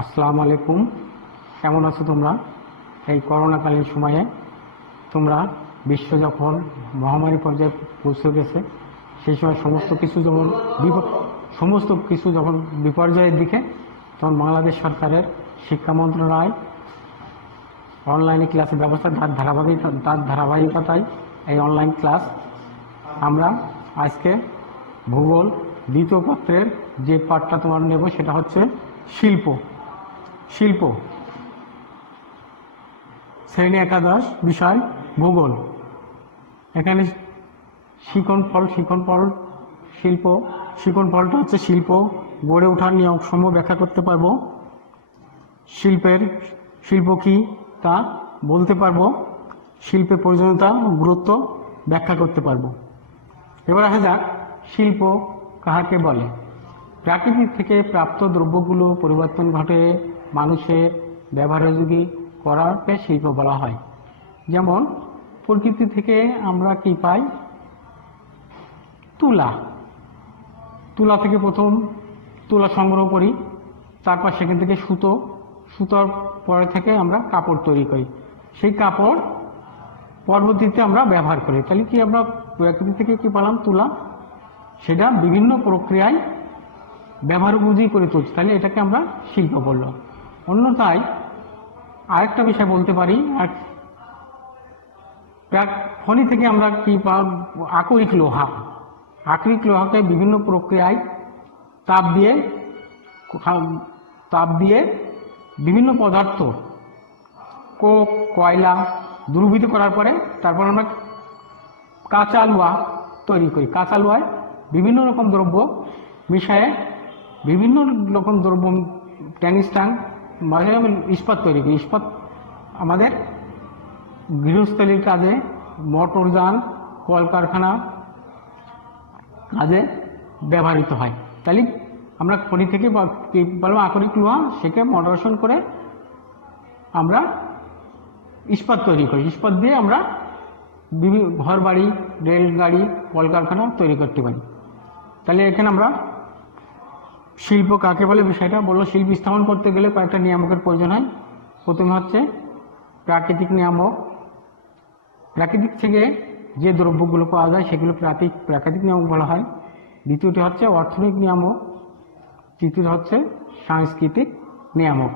আসসালামু আলাইকুম। কেমন আছো তোমরা? এই করোনাকালীন সময়ে তোমরা বিশ্ব যখন মহামারী পর্যায়ে পৌঁছে গেছে, সেই সময় সমস্ত কিছু যখন বিপর্যয়ের দিকে, তখন বাংলাদেশ সরকারের শিক্ষা মন্ত্রণালয় অনলাইনে ক্লাসের ব্যবস্থা তার ধারাবাহিকতায় এই অনলাইন ক্লাস আমরা আজকে ভূগোল দ্বিতীয় পত্রের যে পাঠটা তোমার নেব সেটা হচ্ছে শিল্প। শ্রেণী একাদশ, বিষয় ভূগোল। এখানে শিকনফলটা হচ্ছে শিল্প গড়ে ওঠার নিয়মসমূহ ব্যাখ্যা করতে পারবো। শিল্প কি তা বলতে পারবো। শিল্পের প্রয়োজনীয়তা, গুরুত্ব ব্যাখ্যা করতে পারবো। এবার আসা যাক, শিল্প কাহাকে বলে? প্রাকৃতিক থেকে প্রাপ্ত দ্রব্যগুলো পরিবর্তন ঘটে মানুষের ব্যবহারোপযোগী করাকে শিল্প বলা হয়। যেমন প্রকৃতি থেকে আমরা কি পাই? তুলা থেকে প্রথম তুলা সংগ্রহ করি, তারপর সেখান থেকে সুতোর পরে থেকে আমরা কাপড় তৈরি করি। সেই কাপড় পরবর্তীতে আমরা ব্যবহার করি। তাহলে কি আমরা প্রকৃতি থেকে কি পেলাম? তুলা। সেটা বিভিন্ন প্রক্রিয়ায় ব্যবহার উপযোগী করে তুলছি, তাহলে এটাকে আমরা শিল্প বললাম। অন্যথায় আরেকটা বিষয় বলতে পারি, খনি থেকে আমরা কি পাব? আকরিক লোহাকে বিভিন্ন প্রক্রিয়ায় তাপ দিয়ে বিভিন্ন পদার্থ, কোক, কয়লা দ্রবীভূত করার পরে তারপর আমরা কাঁচা লোহা তৈরি করি। কাঁচা লোহায় বিভিন্ন রকম দ্রব্য মিশায়ে ট্যাংস্টান ইস্পাত তৈরি করি। ইস্পাত আমাদের গৃহস্থলীর কাজে, মোটরযান, কলকারখানা কাজে ব্যবহৃত হয়। তাহলে আমরা খনি থেকে আকরিক লোহা সেকে মডারেশন করে আমরা ইস্পাত তৈরি করি। ইস্পাত দিয়ে আমরা ঘর বাড়ি, রেলগাড়ি, কলকারখানা তৈরি করতে পারি। তাহলে এখানে আমরা শিল্প কাকে বলে বিষয়টা বললো। শিল্প স্থাপন করতে গেলে কয়েকটা নিয়ামকের প্রয়োজন হয়। প্রথমে হচ্ছে প্রাকৃতিক নিয়ামক। প্রাকৃতিক থেকে যে দ্রব্যগুলো পাওয়া যায় সেগুলো প্রাকৃতিক নিয়ামক বলা হয়। দ্বিতীয়টি হচ্ছে অর্থনৈতিক নিয়ামক। তৃতীয়টি হচ্ছে সাংস্কৃতিক নিয়ামক।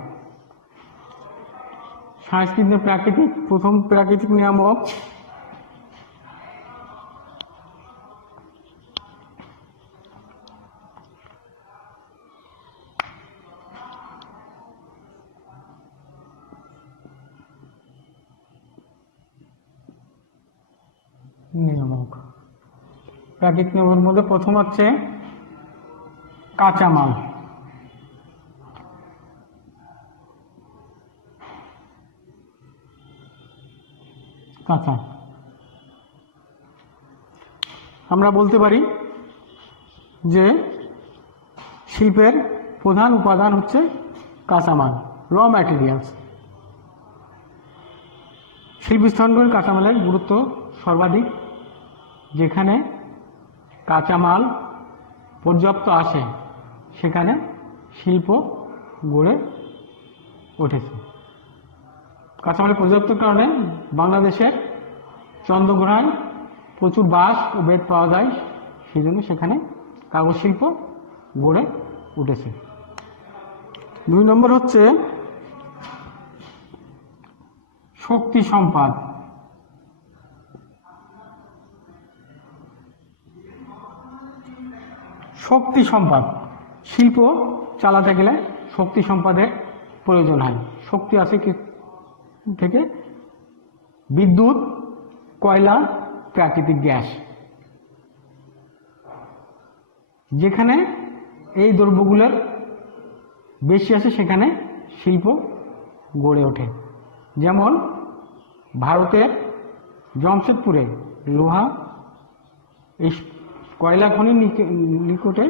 প্রথম প্রাকৃতিক নিয়ামক প্রাকৃতিক নিয়ামকের মধ্যে প্রথম হচ্ছে কাঁচামাল। আমরা বলতে পারি যে শিল্পের প্রধান উপাদান হচ্ছে কাঁচামাল, র ম্যাটেরিয়ালস। শিল্প স্থাপনের কাঁচামালের গুরুত্ব সর্বাধিক। যেখানে কাঁচামাল পর্যাপ্ত আসে সেখানে শিল্প গড়ে উঠেছে। কাঁচামালের পর্যাপ্ত কারণে বাংলাদেশের চন্দ্রগ্রহায় প্রচুর বাঁশ ও বেত পাওয়া যায়, সেই জন্য সেখানে কাগজ শিল্প গড়ে উঠেছে। 2 নম্বর হচ্ছে শক্তি সম্পদ। শিল্প চালাতে গেলে শক্তি সম্পদের প্রয়োজন হয়। শক্তি আছে কি থেকে? বিদ্যুৎ, কয়লা, প্রাকৃতিক গ্যাস। যেখানে এই দ্রব্যগুলোর বেশি আছে সেখানে শিল্প গড়ে ওঠে। যেমন ভারতের জামশেদপুরে লোহা কয়লা খনির নিকটে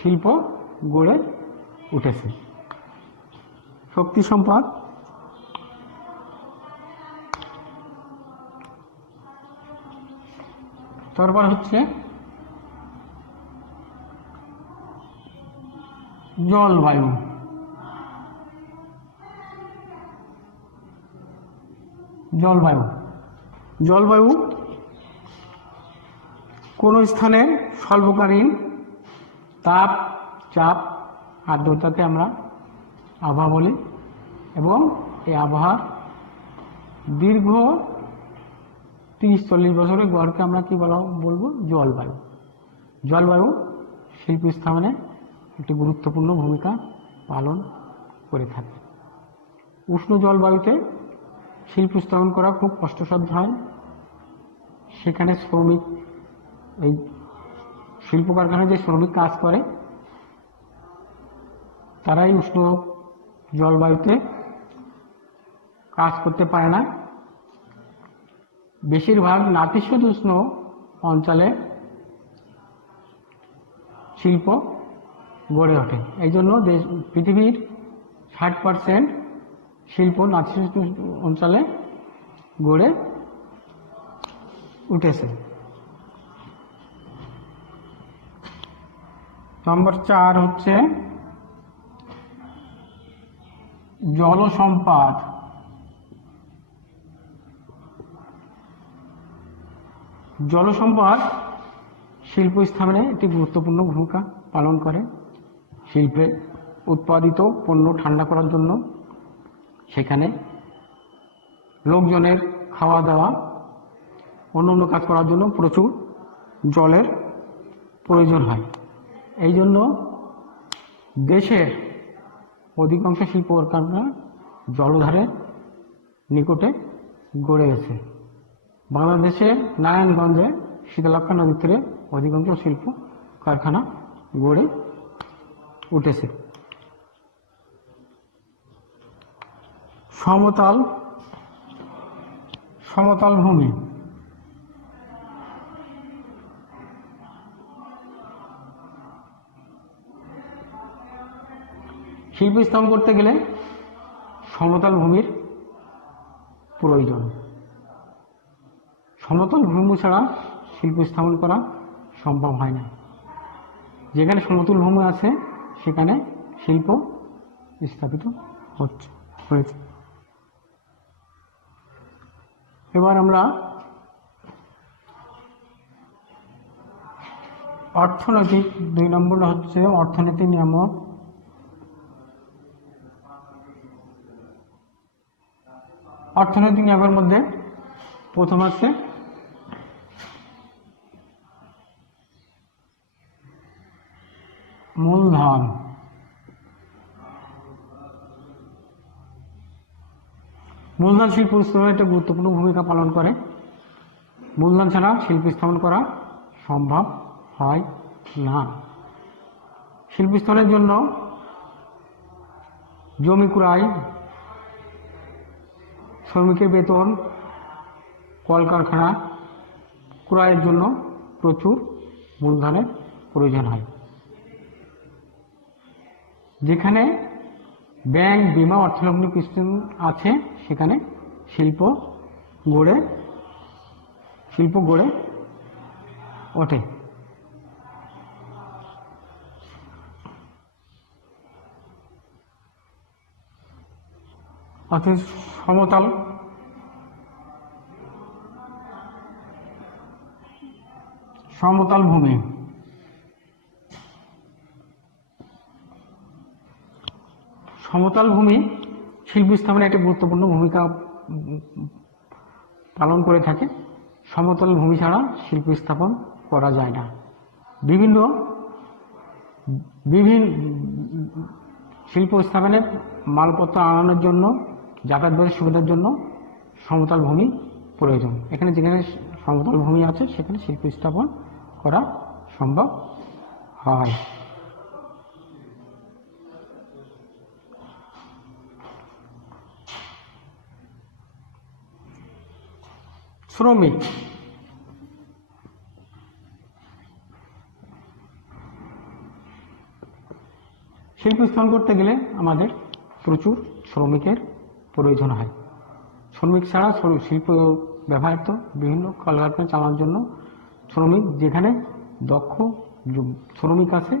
শিল্প গড়ে উঠেছে। শক্তি সম্পদ। তারপর হচ্ছে জলবায়ু। জলবায়ু। জলবায়ু কোনো স্থানের স্বল্পকালীন তাপ, চাপ, আর্দ্রতাকে আমরা আবহাওয়া বলি এবং এই আবহাওয়ার দীর্ঘ 30-40 বছরের গড়কে আমরা কি বলবো? জলবায়ু। জলবায়ু শিল্প স্থাপনে একটি গুরুত্বপূর্ণ ভূমিকা পালন করে থাকে। উষ্ণ জলবায়ুতে শিল্প স্থাপন করা খুব কষ্টসাধ্য হয়। সেখানে শ্রমিক, এই শিল্প কারখানায় যে শ্রমিক কাজ করে তারাই উষ্ণ জলবায়ুতে কাজ করতে পারে না। বেশিরভাগ নাতিশীতোষ্ণ অঞ্চলে শিল্প গড়ে ওঠে। এই জন্য পৃথিবীর 60% শিল্প নাতিশীতোষ্ণ অঞ্চলে গড়ে উঠেছে। নম্বর 4 হচ্ছে জলসম্পদ। জলসম্পদ শিল্প স্থাপনে একটি গুরুত্বপূর্ণ ভূমিকা পালন করে। শিল্পে উৎপাদিত পণ্য ঠান্ডা করার জন্য সেখানে লোকজনের খাওয়া দাওয়া, অন্যান্য কাজ করার জন্য প্রচুর জলের প্রয়োজন হয়। এই জন্য দেশের অধিকাংশ শিল্প কারখানা জলধারের নিকটে গড়ে গেছে। বাংলাদেশের নারায়ণগঞ্জে শীতলক্ষ্যা নদীর তীরে অধিকাংশ শিল্প কারখানা গড়ে উঠেছে। সমতল ভূমি। শিল্প স্থাপন করতে গেলে সমতল ভূমির প্রয়োজন। সমতল ভূমি ছাড়া শিল্প স্থাপন করা সম্ভব হয় না। যেখানে সমতল ভূমি আছে সেখানে শিল্প স্থাপিত হয়েছে। এবার আমরা অর্থনৈতিক 2 নম্বর হচ্ছে অর্থনৈতিক নিয়ামক। অর্থনৈতিক নিয়ামকের মধ্যে প্রথম আছে মূলধন। মূলধন শিল্প স্থাপনে একটা গুরুত্বপূর্ণ ভূমিকা পালন করে। মূলধন ছাড়া শিল্প স্থাপন করা সম্ভব হয় না। শিল্প স্থাপনের জন্য জমি ক্রয়, শ্রমিকের বেতন, কলকারখানা ক্রয়ের জন্য প্রচুর মূলধনের প্রয়োজন হয়। যেখানে ব্যাংক, বীমা, অর্থলগ্ন সিস্টেম আছে সেখানে শিল্প গড়ে ওঠে। অর্থাৎ সমতল ভূমি। সমতল ভূমি শিল্প স্থাপনে একটি গুরুত্বপূর্ণ ভূমিকা পালন করে থাকে। সমতল ভূমি ছাড়া শিল্প স্থাপন করা যায় না। বিভিন্ন শিল্প স্থাপনে মালপত্র আনানোর জন্য, যাতায়াত ব্যবস্থার সুবিধার জন্য সমতল ভূমি প্রয়োজন। এখানে যেখানে সমতল ভূমি আছে সেখানে শিল্প স্থাপন করা সম্ভব হয়। শ্রমিক। শিল্প স্থাপন করতে গেলে আমাদের প্রচুর শ্রমিকের প্রয়োজন হয়। শ্রমিক ছাড়া শিল্প ব্যবহৃত বিভিন্ন কলকারখানা চালানোর জন্য শ্রমিক, যেখানে দক্ষ শ্রমিক আছে,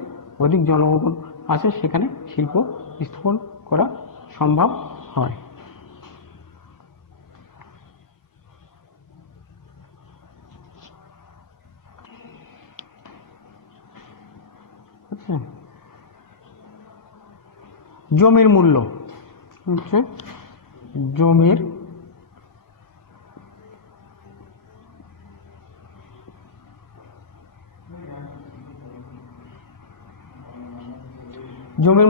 অধিক জনবল আছে, সেখানে শিল্প স্থাপন করা সম্ভব হয়। হ্যাঁ। জমির মূল্য হচ্ছে জমির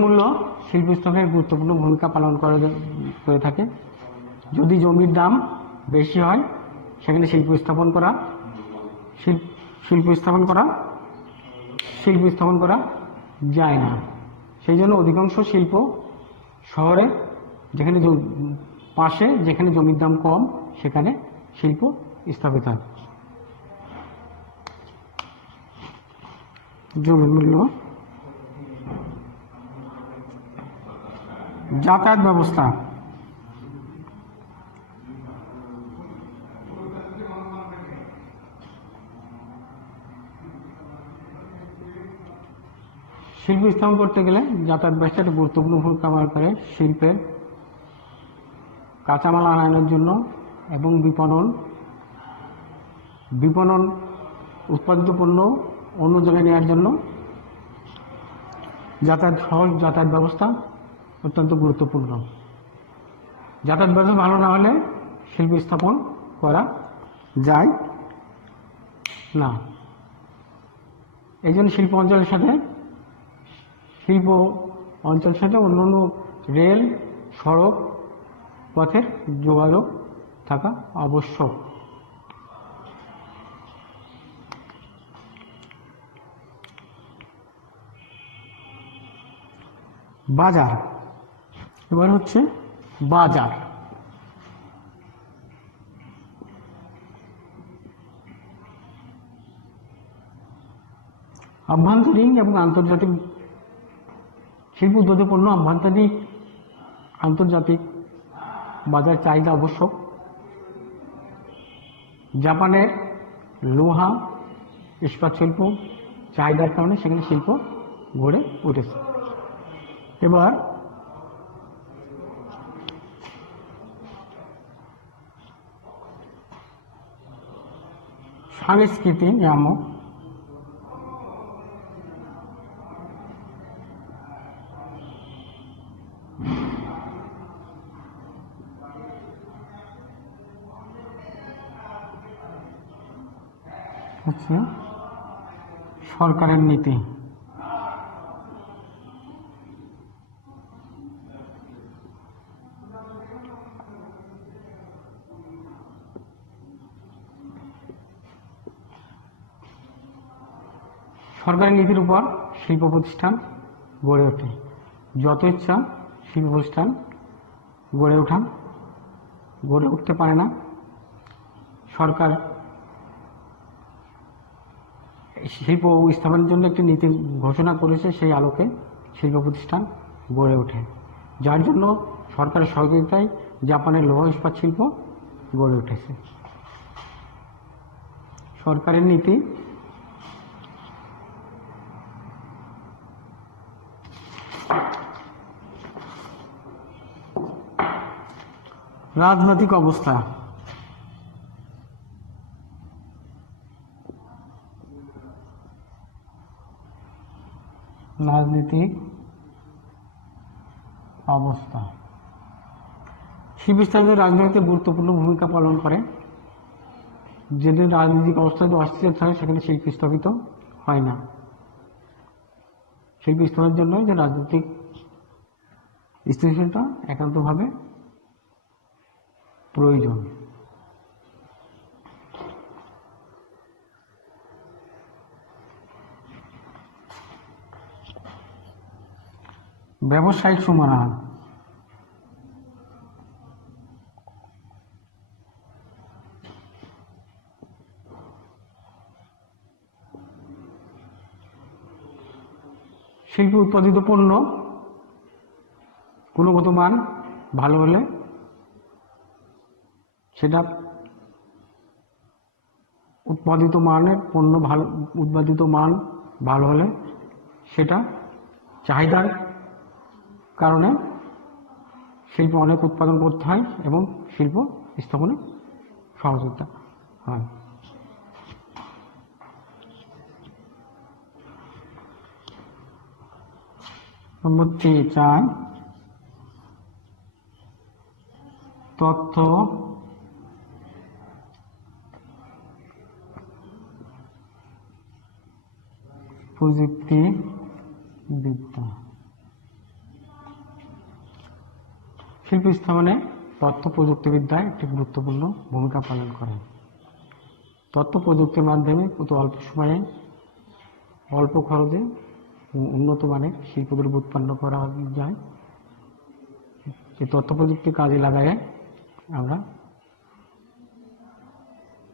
মূল্য শিল্প স্থাপনের গুরুত্বপূর্ণ ভূমিকা পালন করে থাকে। যদি জমির দাম বেশি হয় সেখানে শিল্প স্থাপন করা যায় না। সেই জন্য অধিকাংশ শিল্প শহরে যেখানে জমির দাম কম সেখানে শিল্প স্থাপিত হয়। জমির মূল্য। যাতায়াত ব্যবস্থা। শিল্প স্থাপন করতে গেলে যাতায়াত ব্যবস্থা একটা গুরুত্বপূর্ণ ভূমিকা পালন করে। শিল্পের কাঁচামাল আনানোর জন্য এবং বিপণন উৎপাদিত পণ্য অন্য জায়গায় নেওয়ার জন্য যাতায়াত ব্যবস্থা অত্যন্ত গুরুত্বপূর্ণ। যাতায়াত ব্যবস্থা ভালো না হলে শিল্প স্থাপন করা যায় না। এই জন্য শিল্প অঞ্চলের সাথে অন্যান্য রেল, সড়ক পথের যোগাযোগ থাকা আবশ্যক। বাজার। এবার হচ্ছে বাজার। আভ্যন্তরীণ এবং আন্তর্জাতিক শিল্প উৎপাদিত পণ্য আন্তর্জাতিক বাজার চাহিদা আবশ্যক। জাপানের লোহা ইস্পাত শিল্প চাহিদার কারণে সেখানে শিল্প গড়ে উঠেছে। এবার সংস্কৃতি নামক হচ্ছে সরকারের নীতি। সরকারি নীতির উপর শিল্প প্রতিষ্ঠান গড়ে ওঠে। যত ইচ্ছা শিল্প প্রতিষ্ঠান গড়ে উঠতে পারে না। সরকার শিল্প স্থাপনের জন্য একটি নীতি ঘোষণা করেছে, সেই আলোকে শিল্প প্রতিষ্ঠান গড়ে ওঠে, যার জন্য সরকারের সহযোগিতায় জাপানের লৌহ ইস্পাত শিল্প গড়ে উঠেছে। সরকারের নীতি। রাজনৈতিক অবস্থা। রাজনৈতিক অবস্থা শিল্প স্থাপনে রাজনীতিতে গুরুত্বপূর্ণ ভূমিকা পালন করে। যেদিন রাজনৈতিক অবস্থা অস্থির থাকে সেখানে শিল্প স্থাপিত হয় না। শিল্প স্থাপনের জন্য যে রাজনৈতিক স্থিতিশীলতা একান্তভাবে প্রয়োজন। ব্যবসায়িক সমাধান। শিল্প উৎপাদিত পণ্য গুণগত মান ভালো হলে সেটা উৎপাদিত মান ভালো হলে সেটা চাহিদার কারণে শিল্প অনেক উৎপাদন করতে হয় এবং শিল্প স্থাপনে সহযোগিতা হয়। নম্বর 3 চাই তথ্য প্রযুক্তি বিদ্যা। শিল্প স্থাপনে তথ্য প্রযুক্তিবিদ্যা একটি গুরুত্বপূর্ণ ভূমিকা পালন করে। তথ্য প্রযুক্তির মাধ্যমে অতি অল্প সময়ে অল্প খরচে উন্নত মানের শিল্পদ্রব্য উৎপন্ন করা যায়। এই তথ্য প্রযুক্তি কাজে লাগায় আমরা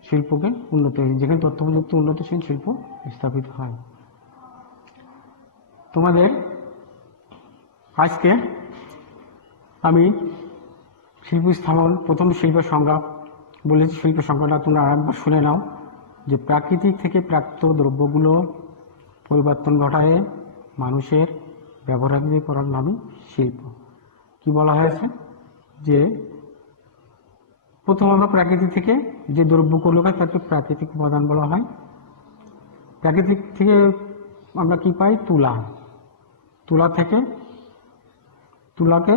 শিল্পকে উন্নত, যেখানে তথ্য প্রযুক্তি উন্নতশীল শিল্প স্থাপিত হয়। তোমাদের আজকে আমি শিল্প স্থাপন, প্রথম শিল্পের সংজ্ঞা বলেছি। শিল্পের সংজ্ঞাটা তোমরা আরেকবার শুনে নাও, যে প্রাকৃতিক থেকে প্রাপ্ত দ্রব্যগুলো পরিবর্তন ঘটায় মানুষের ব্যবহারাদি করার নামই শিল্প। কি বলা হয়েছে, যে প্রথম আমরা প্রাকৃতিক থেকে যে দ্রব্যগুলো হয় তাকে প্রাকৃতিক উপাদান বলা হয়। প্রাকৃতিক থেকে আমরা কি পাই, তুলা থেকে তুলাকে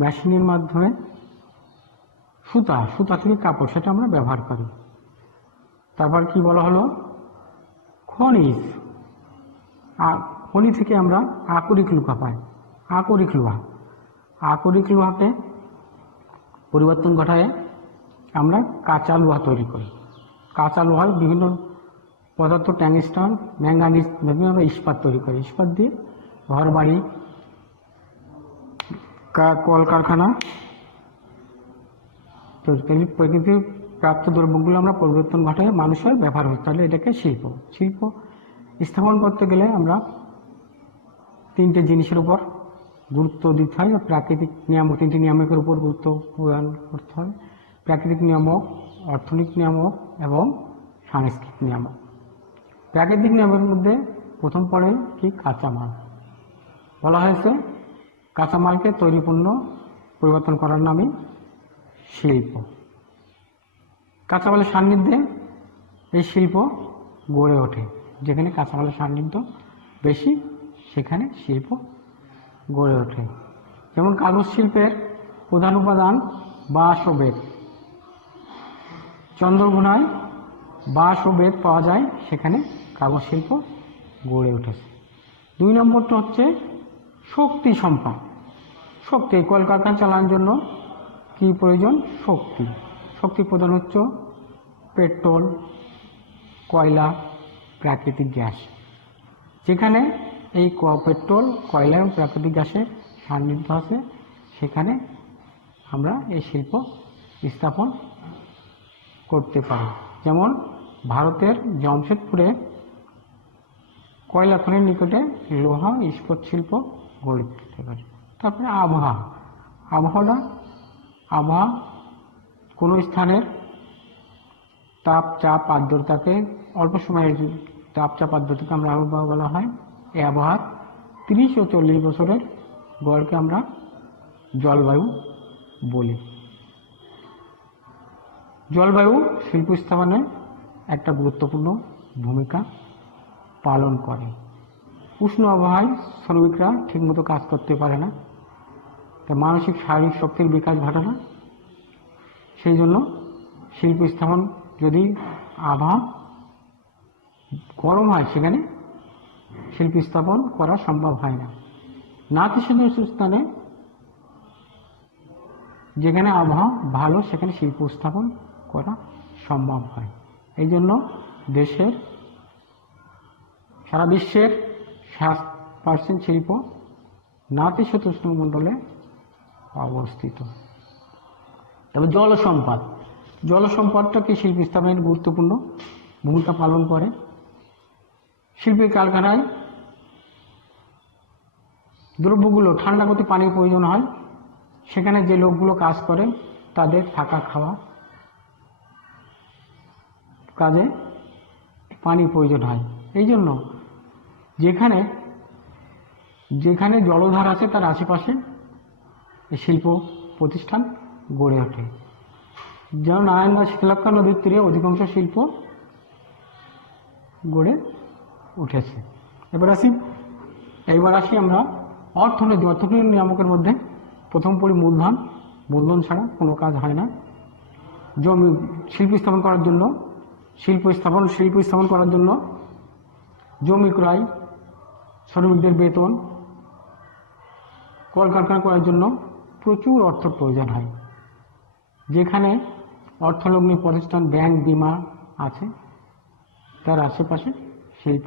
মেশিনের মাধ্যমে সুতা থেকে কাপড়, সেটা আমরা ব্যবহার করি। তারপর কি বলা হলো, খনিজ, খনি থেকে আমরা আকরিক লোহা পাই। আকরিক লোহাকে পরিবর্তন ঘটায় আমরা কাঁচা লোহা তৈরি করি। কাঁচা লোহার বিভিন্ন পদার্থ, ট্যাংস্টন, ম্যাঙ্গানিজ, আমরা ইস্পাত তৈরি করি। ইস্পাত দিয়ে ঘর বাড়ি, কলকারখানা, প্রকৃতির প্রাপ্ত দ্রব্যগুলো আমরা পরিবর্তন ঘটায় মানুষের ব্যবহার হচ্ছে, তাহলে এটাকে শিল্প স্থাপন করতে গেলে আমরা 3টে জিনিসের উপর গুরুত্ব দিতে হয়। প্রাকৃতিক নিয়ামক, 3টি নিয়ামকের উপর গুরুত্ব প্রদান করতে হয়। প্রাকৃতিক নিয়ামক, অর্থনৈতিক নিয়ামক এবং সাংস্কৃতিক নিয়ামক। প্রাকৃতিক নিয়ামকের মধ্যে প্রথম পড়ে কি, কাঁচামাল। বলা হয়েছে কাঁচামালকে তৈরি পণ্য পরিবর্তন করার নামই শিল্প। কাঁচামালের সান্নিধ্যে এই শিল্প গড়ে ওঠে। যেখানে কাঁচামালের সান্নিধ্য বেশি সেখানে শিল্প গড়ে ওঠে। যেমন কাগজ শিল্পের প্রধান উপাদান বাঁশ ও বেত। চন্দ্রঘোনায় বাঁশ ও বেত পাওয়া যায়, সেখানে কাগজ শিল্প গড়ে উঠেছে। 2 নম্বরটা হচ্ছে শক্তি সম্পদ। শক্তি, কলকারখানা চালানোর জন্য কি প্রয়োজন, শক্তি প্রদান হচ্ছে পেট্রোল, কয়লা, প্রাকৃতিক গ্যাস। যেখানে এই পেট্রোল, কয়লা এবং প্রাকৃতিক গ্যাসের সান্নিধ্য আছে, সেখানে আমরা এই শিল্প স্থাপন করতে পারি। যেমন ভারতের জামশেদপুরে কয়লা খনির নিকটে লোহা ইস্পাত শিল্প গড়ে তুলতে পারে। তারপরে আবহাওয়া কোনো স্থানের তাপ, চাপ, আর্দ্রতাকে অল্প সময়ের তাপ, চাপ, আর্দ্রতাকে আমরা আবহাওয়া বলা হয়। এই আবহাওয়ার 30 ও 40 বছরের গড়কে আমরা জলবায়ু বলি। জলবায়ু শিল্প স্থাপনে একটা গুরুত্বপূর্ণ ভূমিকা পালন করে। উষ্ণ আবহাওয়ায় শ্রমিকরা ঠিকমতো কাজ করতে পারে না, তা মানসিক শারীরিক শক্তির বিকাশ ঘটে না। সেই জন্য শিল্প স্থাপন, যদি আবহাওয়া গরম হয় সেখানে শিল্প স্থাপন করা সম্ভব হয় না। নাতিশীতোষ্ণ স্থানে যেখানে আবহাওয়া ভালো সেখানে শিল্প স্থাপন করা সম্ভব হয়। এই জন্য সারা বিশ্বের 60% শিল্প নাতিশীতোষ্ণ মণ্ডলে অবস্থিত। তবে জলসম্পদটা কি শিল্প স্থাপনের গুরুত্বপূর্ণ ভূমিকা পালন করে। শিল্পের কারখানায় দ্রব্যগুলো ঠান্ডা করতে পানির প্রয়োজন হয়। সেখানে যে লোকগুলো কাজ করে তাদের থাকা খাওয়া কাজে পানির প্রয়োজন হয়। এই জন্য যেখানে জলধার আছে তার আশেপাশে শিল্প প্রতিষ্ঠান গড়ে ওঠে। যেমন নারায়ণগঞ্জ শীতলক্ষ্যা নদীর তীরে অধিকাংশ শিল্প গড়ে উঠেছে। এবার আসি আমরা অর্থনৈতিক নিয়ামকের মধ্যে প্রথম পড়ি মূলধন। মূলধন ছাড়া কোনো কাজ হয় না। জমি শিল্প স্থাপন করার জন্য জমি ক্রয়, শ্রমিকদের বেতন, কলকারখানা করার জন্য প্রচুর অর্থ প্রয়োজন হয়। যেখানে অর্থলগ্নি প্রতিষ্ঠান, ব্যাংক, বিমা আছে, তার আশেপাশে শিল্প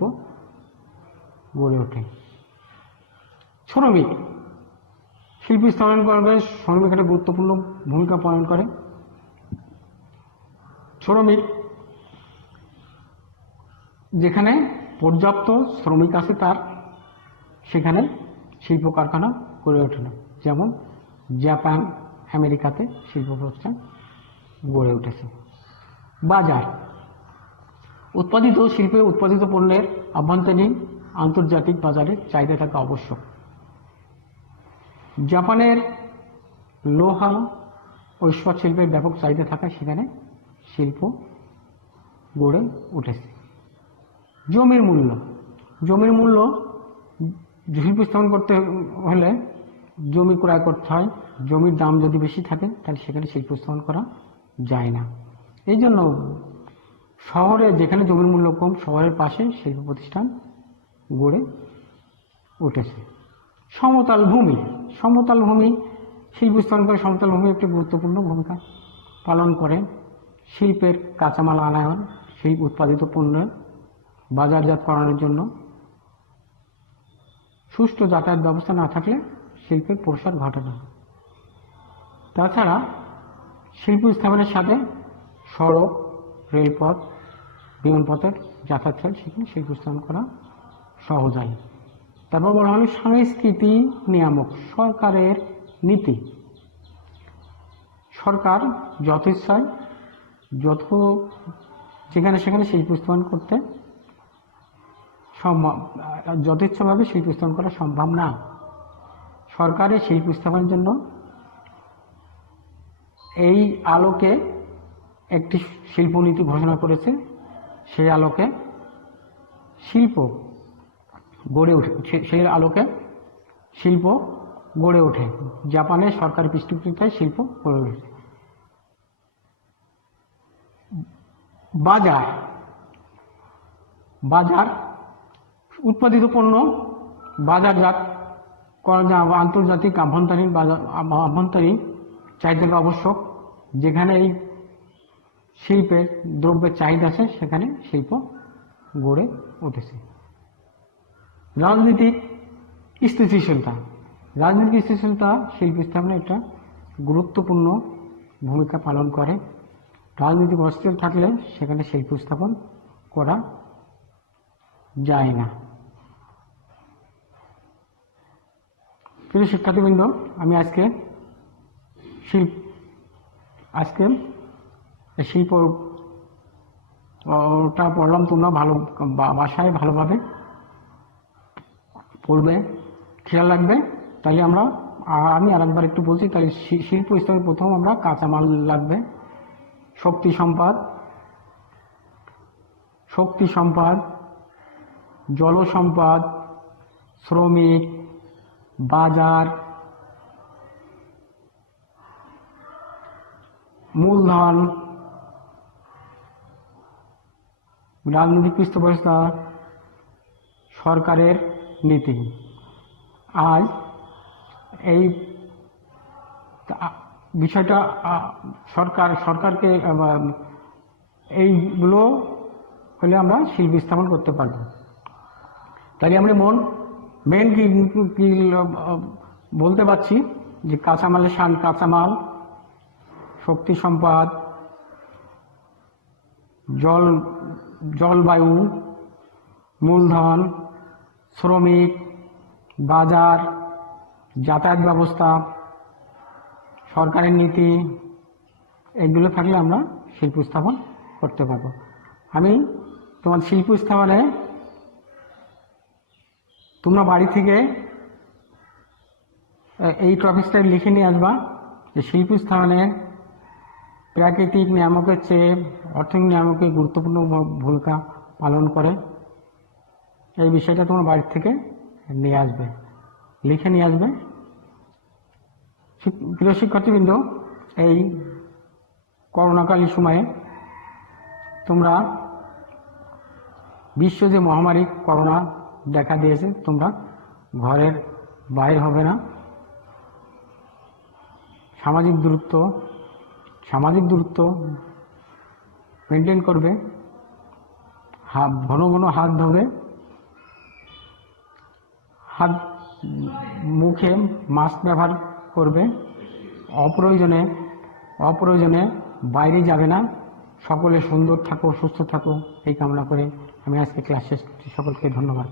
গড়ে ওঠে। শ্রমিক শিল্প স্থাপন করবে, শ্রমিক একটা গুরুত্বপূর্ণ ভূমিকা পালন করে। শ্রমিক যেখানে পর্যাপ্ত শ্রমিক আছে তার সেখানে শিল্প কারখানা গড়ে ওঠে না। যেমন জাপান, আমেরিকাতে শিল্প প্রতিষ্ঠান গড়ে উঠেছে। বাজার উৎপাদিত পণ্যের আভ্যন্তরীণ আন্তর্জাতিক বাজারে চাহিদা থাকা আবশ্যক। জাপানের লোহা ও ইস্পাত শিল্পের ব্যাপক চাহিদা থাকায় সেখানে শিল্প গড়ে উঠেছে। জমির মূল্য শিল্প স্থাপন করতে হলে জমি ক্রয় করতে হয়। জমির দাম যদি বেশি থাকে তাহলে সেখানে শিল্প স্থাপন করা যায় না। এই জন্য শহরে যেখানে জমির মূল্য কম, শহরের পাশে শিল্প প্রতিষ্ঠান গড়ে উঠেছে। সমতল ভূমি শিল্প স্থাপন করে। সমতল ভূমি একটি গুরুত্বপূর্ণ ভূমিকা পালন করে। শিল্পের কাঁচামাল আনায়ন, শিল্প উৎপাদিত পণ্যের বাজারজাতকরণের জন্য সুষ্ঠু যাতায়াত ব্যবস্থা না থাকলে শিল্পের প্রসার ঘটে না। তাছাড়া শিল্প স্থাপনের সাথে সড়ক, রেলপথ, বিমানপথের যাতায়াত হয়, সেখানে শিল্প স্থাপন করা সহজ হয়। তারপর বলা হলো সংস্কৃতি নিয়ামক, সরকারের নীতি। সরকার যথেচ্ছায় যেখানে সেখানে শিল্প স্থাপন করতে যথেচ্ছভাবে শিল্প স্থাপন করা সম্ভব না। সরকারের শিল্প স্থাপনের জন্য এই আলোকে একটি শিল্পনীতি ঘোষণা করেছে। সেই আলোকে শিল্প গড়ে ওঠে। জাপানের সরকারি পৃষ্ঠপোষকতায় শিল্প গড়ে ওঠে। বাজার উৎপাদিত পণ্য বাজারজাত করা আন্তর্জাতিক আভ্যন্তরীণ চাহিদা আবশ্যক। যেখানে এই শিল্পের দ্রব্যের চাহিদা আছে সেখানে শিল্প গড়ে উঠেছে। রাজনৈতিক স্থিতিশীলতা শিল্প স্থাপনে একটা গুরুত্বপূর্ণ ভূমিকা পালন করে। রাজনৈতিক অস্থির থাকলে সেখানে শিল্প স্থাপন করা যায় না। প্রিয় শিক্ষার্থীবৃন্দ, আমি আজকে শিল্পটা পড়লাম। তোমরা ভালো বাসায় ভালোভাবে পড়বে, খেয়াল রাখবে। তাহলে আমি আরেকবার একটু বলছি। তাহলে শিল্প স্থাপনে প্রথম আমরা কাঁচামাল লাগবে, শক্তি সম্পদ, জল সম্পদ, শ্রমিক, বাজার, মূলধন, রাজনৈতিক পৃষ্ঠপোষকতা, সরকারের নীতি। আজ এই বিষয়টা সরকারকে এইগুলো হলে আমরা শিল্প স্থাপন করতে পারব। তাই আমরা মেন কি বলতে পারছি যে কাঁচামাল, শক্তি সম্পদ, জলবায়ু, মূলধন, শ্রমিক, বাজার, যাতায়াত ব্যবস্থা, সরকারের নীতি, এগুলো থাকলে আমরা শিল্প স্থাপন করতে পারবো। আমি তোমার শিল্প স্থাপনে তোমরা বাড়ি থেকে এই টপিকটা লিখে নিয়ে আসবা যে শিল্প স্থাপনে প্রাকৃতিক নিয়ামকের চেয়ে অর্থনৈতিক নিয়ামকের গুরুত্বপূর্ণ ভূমিকা পালন করে। এই বিষয়টা তোমরা বাড়ি থেকে নিয়ে আসবে। লিখে নিয়ে আসবে। প্রিয় শিক্ষার্থীবৃন্দ, এই করোনাকালীন সময়ে তোমরা বিশ্ব যে মহামারী করোনা দেখা দিয়েছে, তোমরা ঘরের বাইরে হবে না, সামাজিক দূরত্ব মেনটেন করবে, ঘন ঘন হাত ধোবে, হাত মুখে মাস্ক ব্যবহার করবে, অপ্রয়োজনে বাইরে যাবে না। সকলে সুন্দর থাকো, সুস্থ থাকো, এই কামনা করে আমি আজকে ক্লাস শেষ করছি। সকলকে ধন্যবাদ।